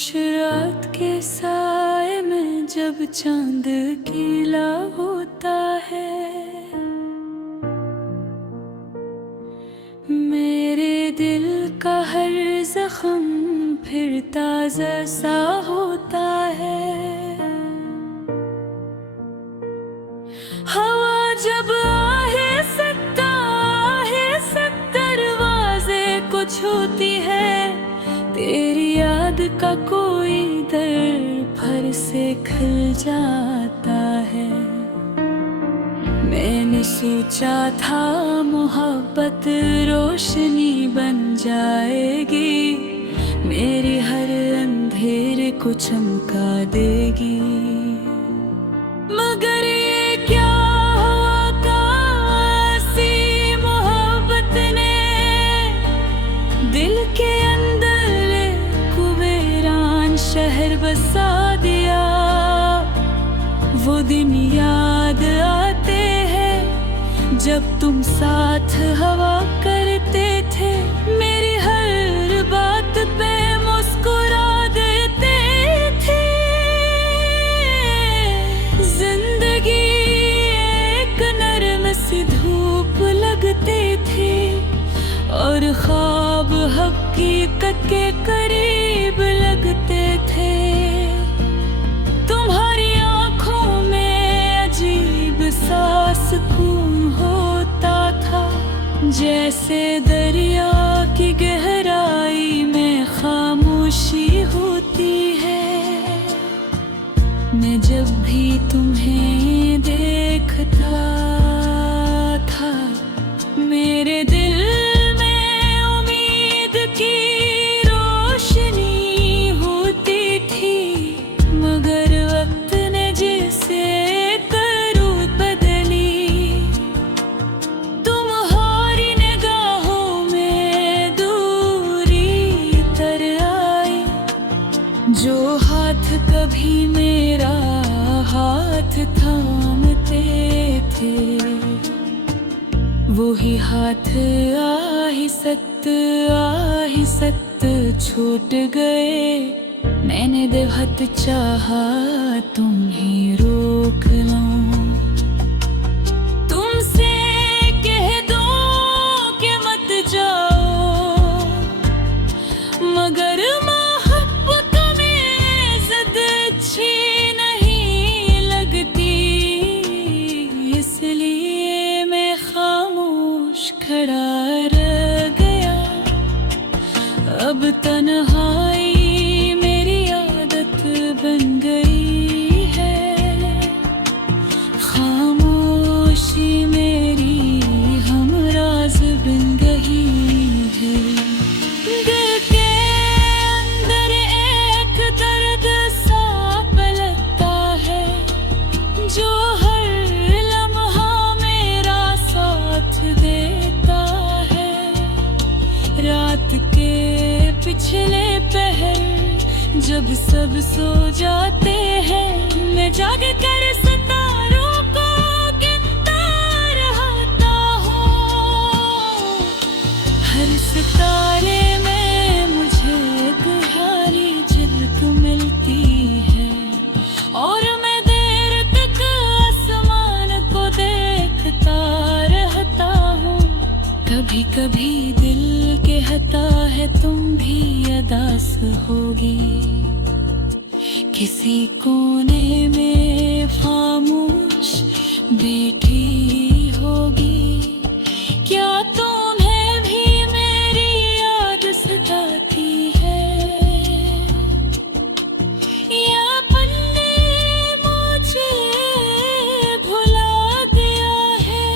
खामोश रात के साए में जब चांद गीला होता है, मेरे दिल का हर जख्म फिर ताज़ा सा होता है। हवा जब आहे सख्त दरवाजे को छूती है, तेरी याद का कोई दर फर से खिल जाता है। मैंने सोचा था मोहब्बत रोशनी बन जाएगी, मेरे हर अंधेरे को चमका देगी। मगर ये क्या हुआ, कासी मोहब्बत ने दिल के अंदर कुबेरान शहर बसा दिया। वो दिन याद आते हैं जब तुम साथ हवा करते थे, मेरी हर बात पे मुस्कुरा देते थे। जिंदगी एक नरम सी धूप लगती थी और ख्वाब हकीकत के करीब लगते थे। तुम्हारी आंखों में अजीब सा सुकून होता था, जैसे दरिया की गहराई में खामोशी होती है। मैं जब भी तुम्हें देखता था, मेरे दिल में उम्मीद की रोशनी होती थी। मगर वक्त ने जिसे रूप बदली, तुम्हारी निगाहों में दूरी तर आई। जो हाथ कभी मेरा हाथ थामते थे, वही हाथ आहिस्ता छूट गए। मैंने बेहद चाहा तुम्हें रोक लूं, तुमसे कह दो कि मत जाओ, मगर मोहब्बत में ज़िद अच्छी नहीं लगती। इसलिए मैं खामोश खड़ा रह गया। अब तन्हाई मेरी आदत बन गई है, खामोशी मेरी हमराज बन गई है। दिल के अंदर एक दर्द सा पलकता है, जो हर लम्हा मेरा साथ देता है। रात के पिछले पहर जब सब सो जाते हैं, मैं जाग कर सितारों को गिनता रहता हूँ। हर सितारे में मुझे तुम्हारी झलक मिलती है, और मैं देर तक आसमान को देखता रहता हूँ। कभी कभी दिल कहता है तुम भी अदास होगी, किसी कोने में खामोश बैठी होगी। क्या तुम्हें भी मेरी याद सताती है, या पन्ने मुझे भुला दिया है।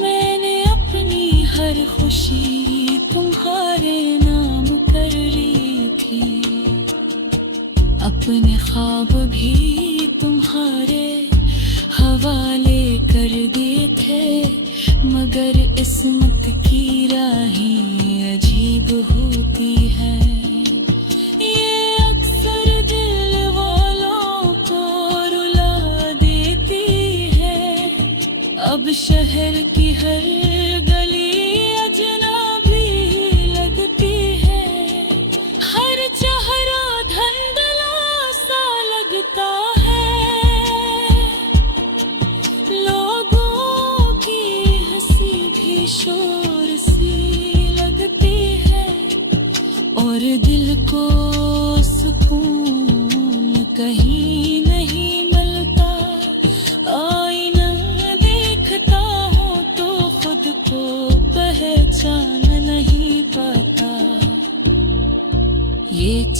मैंने अपनी हर खुशी तुम्हारे नाम कर ली थी, अपने ख्वाब भी तुम्हारे हवाले कर दिए थे। मगर किस्मत की राहें अजीब होती हैं, ये अक्सर दिल वालों को रुला देती है। अब शहर की हर गली अजनबी लगती है, हर चेहरा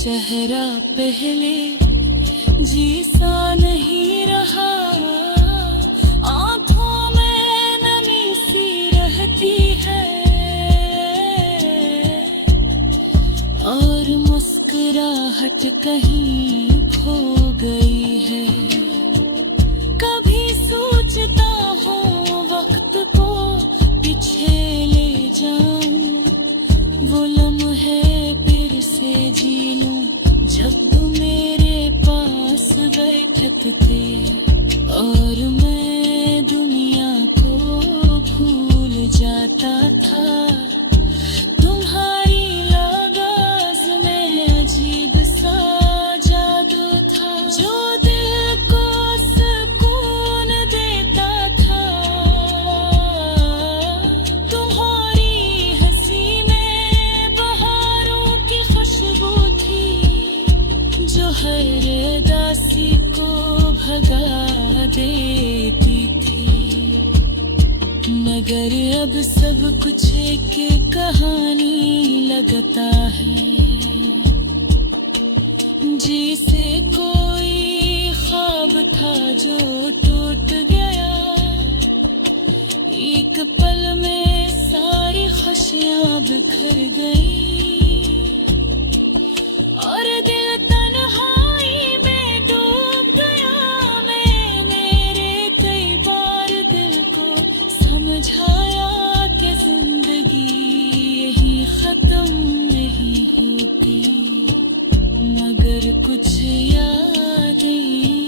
चेहरा पहले जैसा नहीं रहा, आंखों में नमी सी रहती है और मुस्कुराहट कहीं खो गई है। कभी सोचता हूँ वक्त को पीछे ले जाऊं, वो लम्हे फिर से जी लूं जब मेरे पास बैठते थे और मैं दुनिया को भूल जाता था। तुम्हारी लगाज में अजीब सा जादू था जो दिल को सुकून देता था। तुम्हारी हंसी में बहारों की खुशबू थी जो हर दासी को भगा देती थी। मगर अब सब कुछ एक कहानी लगता है, जैसे कोई ख्वाब था जो टूट गया। एक पल में सारी खुशियां बिखर गई और दिल तन्हाई में डूब गया। मैंने कई बार दिल को समझाया कि जिंदगी यही खत्म नहीं होती, मगर कुछ यादें